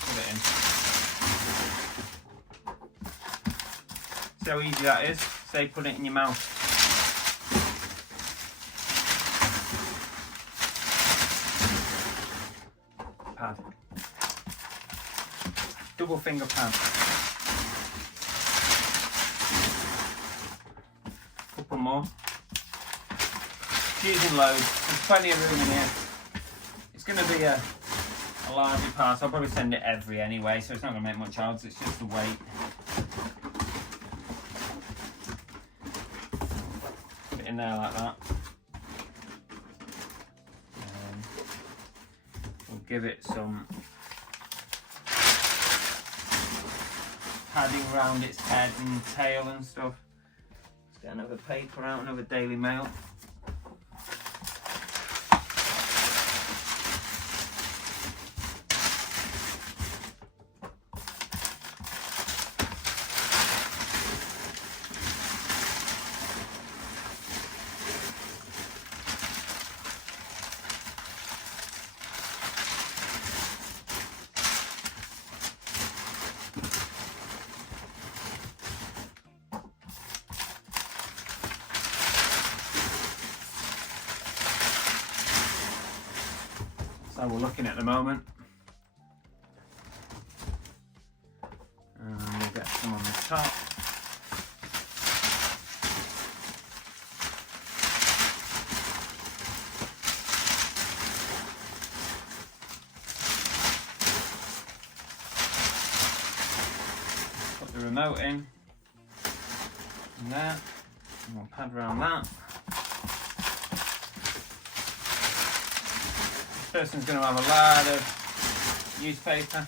put it in. See how easy that is? Say put it in your mouth. double finger pad. Couple more. Using loads. There's plenty of room in here. It's going to be a larger part. I'll probably send it every anyway, so it's not going to make much odds. It's just the weight. Put it in there like that. We'll give it some padding around its head and tail and stuff. Let's get another paper out, another Daily Mail. So we're looking at the moment. And we'll get some on the top. Put the remote in there, and we'll pad around that. This person's going to have a lot of newspaper.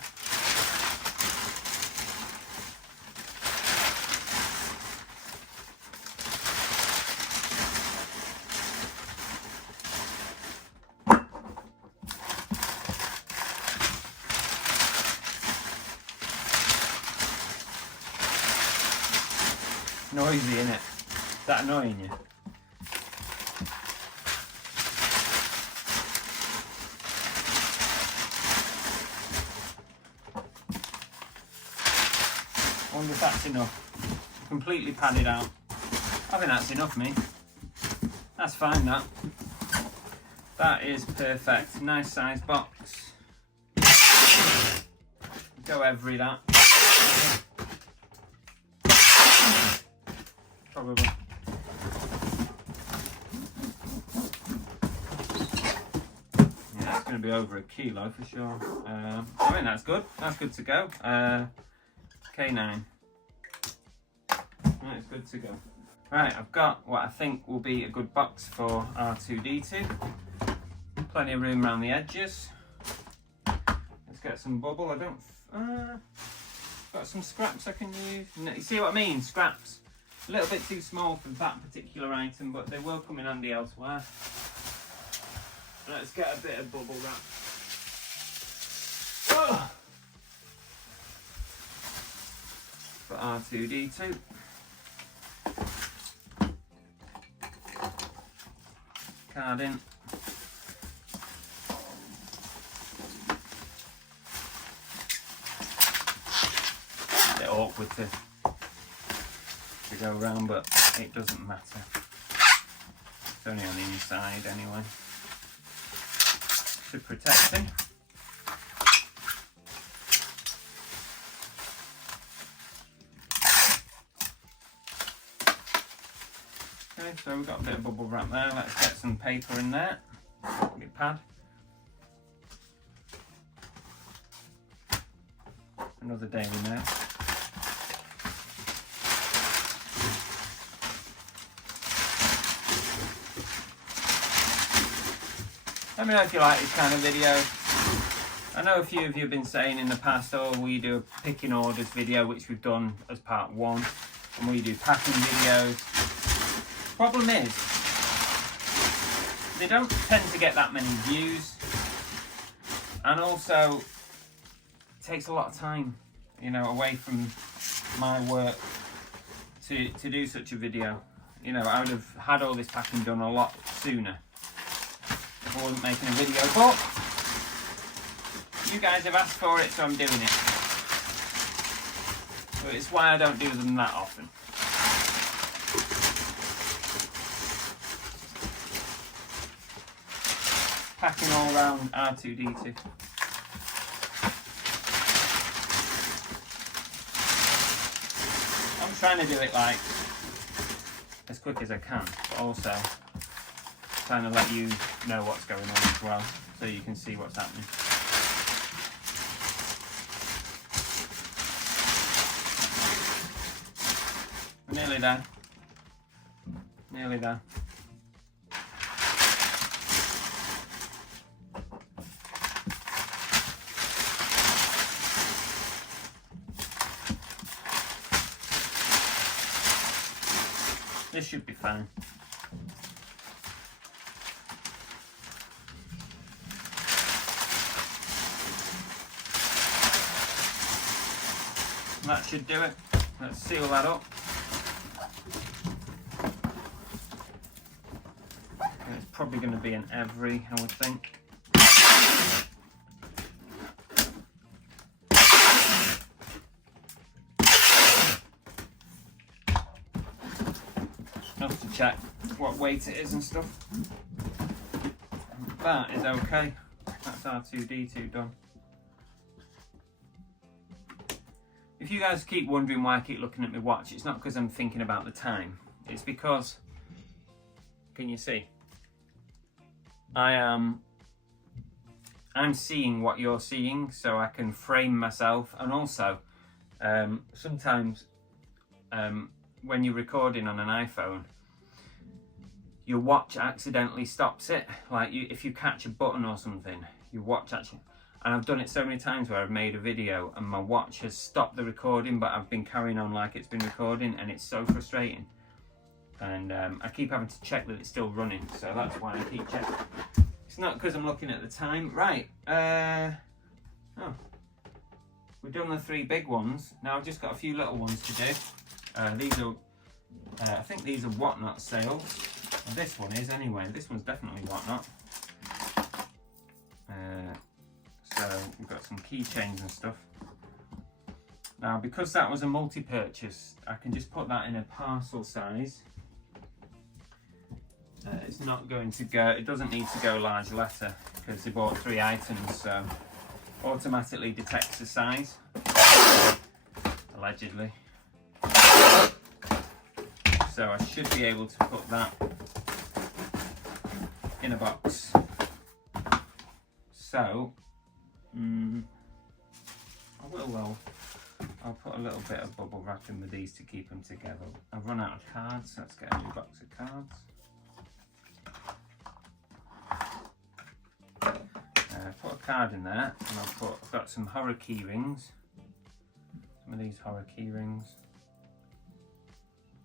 Noisy, isn't it? Is that annoying you? I wonder if that's enough. Completely padded out. I think that's enough, me. That's fine, that. That is perfect. Nice size box. Go every that. Probably. Yeah, it's going to be over 1 kilo for sure. I think that's good. That's good to go. K9. Right, it's good to go. Right, I've got what I think will be a good box for R2-D2. Plenty of room around the edges. Let's get some bubble. I don't... got some scraps I can use. You see what I mean? Scraps. A little bit too small for that particular item, but they will come in handy elsewhere. Let's get a bit of bubble wrap. Oh! For R2-D2. Card in. A bit awkward to go around, but it doesn't matter. It's only on the inside anyway. Should protect him. Okay, so we've got a bit of bubble wrap there. Let's get some paper in there. Big pad. Another Daily Mail. Let me know if you like this kind of video. I know a few of you have been saying in the past, oh, we do a picking orders video, which we've done as part 1, and we do packing videos. Problem is, they don't tend to get that many views, and also it takes a lot of time, you know, away from my work to do such a video. You know, I would have had all this packing done a lot sooner if I wasn't making a video, but you guys have asked for it, so I'm doing it. So it's why I don't do them that often. Packing all around R2-D2. trying to do it like as quick as I can, but also trying to let you know what's going on as well, so you can see what's happening. We're nearly there. Nearly there. This should be fine. That should do it. Let's seal that up. And it's probably going to be in every, I would think. Enough to check what weight it is and stuff. That is okay. That's R2D2 done. If you guys keep wondering why I keep looking at my watch, it's not because I'm thinking about the time. It's because, can you see? I'm seeing what you're seeing, so I can frame myself. And also, sometimes when you're recording on an iPhone, your watch accidentally stops it. Like if you catch a button or something, your watch actually, and I've done it so many times where I've made a video and my watch has stopped the recording, but I've been carrying on like it's been recording, and it's so frustrating. And I keep having to check that it's still running, so that's why I keep checking. It's not because I'm looking at the time. Right, oh, we've done the 3 big ones. Now I've just got a few little ones to do. These are, I think these are Whatnot sales. Well, this one is anyway. This one's definitely Whatnot. So we've got some keychains and stuff. Now, because that was a multi-purchase, I can just put that in a parcel size. It's not going to go, it doesn't need to go large letter because they bought 3 items, so automatically detects the size, allegedly. So I should be able to put that in a box. So, I will though. I'll put a little bit of bubble wrap in with these to keep them together. I've run out of cards, so let's get a new box of cards. Put a card in there, and I've got some horror key rings. Some of these horror key rings.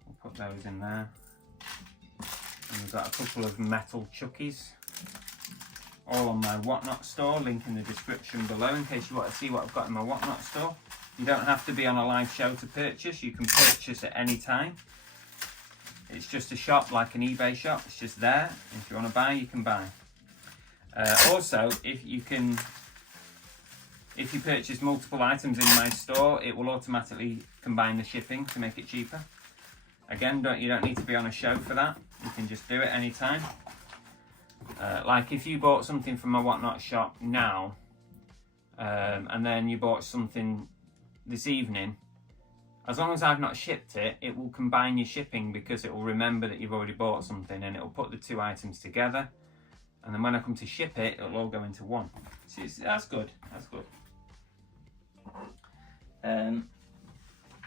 We'll put those in there. And we've got a couple of metal chuckies. All on my Whatnot store, link in the description below in case you want to see what I've got in my Whatnot store. You don't have to be on a live show to purchase, you can purchase at any time. It's just a shop like an eBay shop, it's just there. If you want to buy, you can buy. Also, if you purchase multiple items in my store, it will automatically combine the shipping to make it cheaper. Again, you don't need to be on a show for that, you can just do it anytime. Like if you bought something from my Whatnot shop now, and then you bought something this evening, as long as I've not shipped it, it will combine your shipping because it will remember that you've already bought something, and it will put the 2 items together, and then when I come to ship it, it'll all go into one. So that's good, that's good.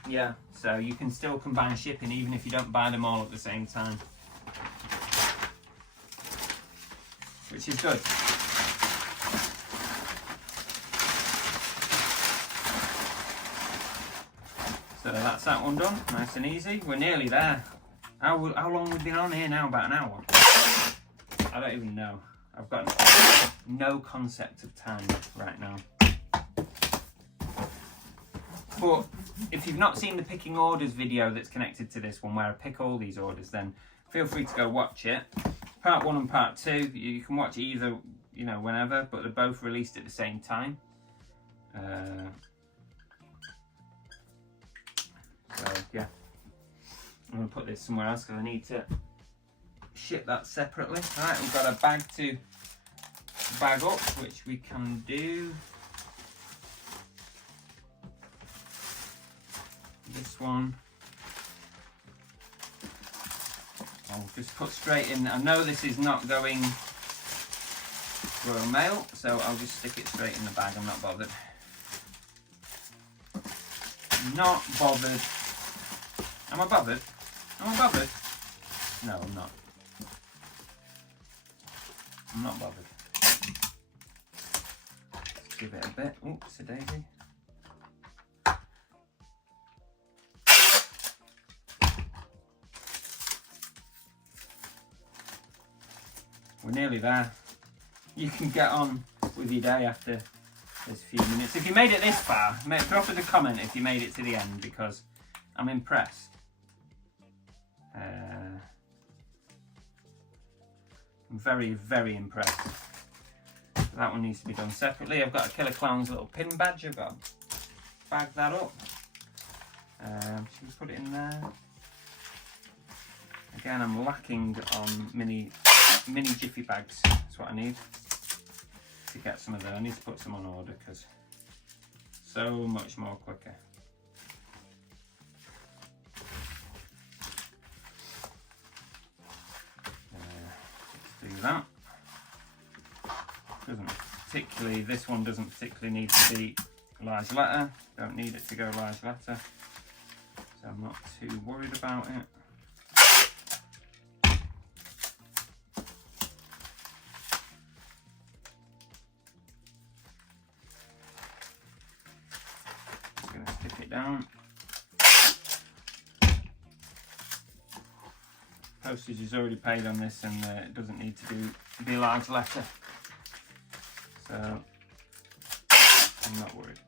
Yeah, so you can still combine shipping even if you don't buy them all at the same time, which is good. So that's that one done, nice and easy. We're nearly there. How long have we been on here now? About an hour? I don't even know. I've got no concept of time right now. But if you've not seen the picking orders video that's connected to this one, where I pick all these orders, then feel free to go watch it. Part 1 and part 2, you can watch either, you know, whenever, but they're both released at the same time. So yeah, I'm going to put this somewhere else because I need to ship that separately. Alright, we've got a bag to bag up, which we can do. This one, I'll just put straight in. I know this is not going Royal Mail, so I'll just stick it straight in the bag. I'm not bothered. Not bothered. Am I bothered? Am I bothered? No, I'm not. I'm not bothered. Let's give it a bit. Oops, a daisy. We're nearly there. You can get on with your day after this few minutes. If you made it this far, drop us a comment if you made it to the end, because I'm impressed. I'm very, very impressed. That one needs to be done separately. I've got a Killer Clown's little pin badge. I've got to bag that up. Should we put it in there? Again, I'm lacking on mini jiffy bags. That's what I need to get some of those. I need to put some on order because so much more quicker. Let's do that. Doesn't particularly. This one doesn't particularly need to be large letter. Don't need it to go large letter, so I'm not too worried about it. Down. Postage is already paid on this, and it doesn't need to be large letter, so I'm not worried.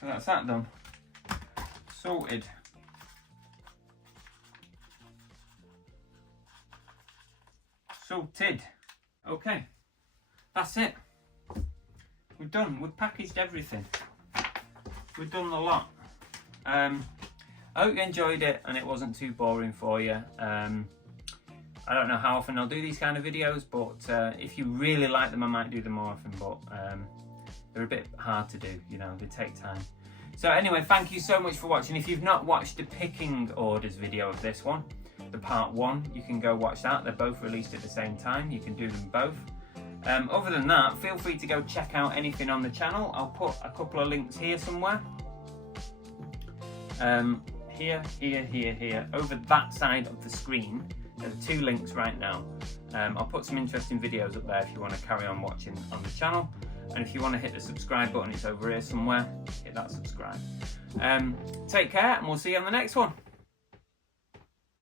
So that's that done. Sorted. Sorted. Okay, that's it. We're done. We've packaged everything. We've done a lot. I hope you enjoyed it and it wasn't too boring for you. I don't know how often I'll do these kind of videos, but if you really like them, I might do them more often, but they're a bit hard to do, you know, they take time. So anyway, thank you so much for watching. If you've not watched the picking orders video of this one, the part 1, you can go watch that. They're both released at the same time. You can do them both. Other than that, feel free to go check out anything on the channel. I'll put a couple of links here somewhere. Here. Over that side of the screen, there are 2 links right now. I'll put some interesting videos up there if you want to carry on watching on the channel. And if you want to hit the subscribe button, it's over here somewhere. Hit that subscribe. Take care, and we'll see you on the next one.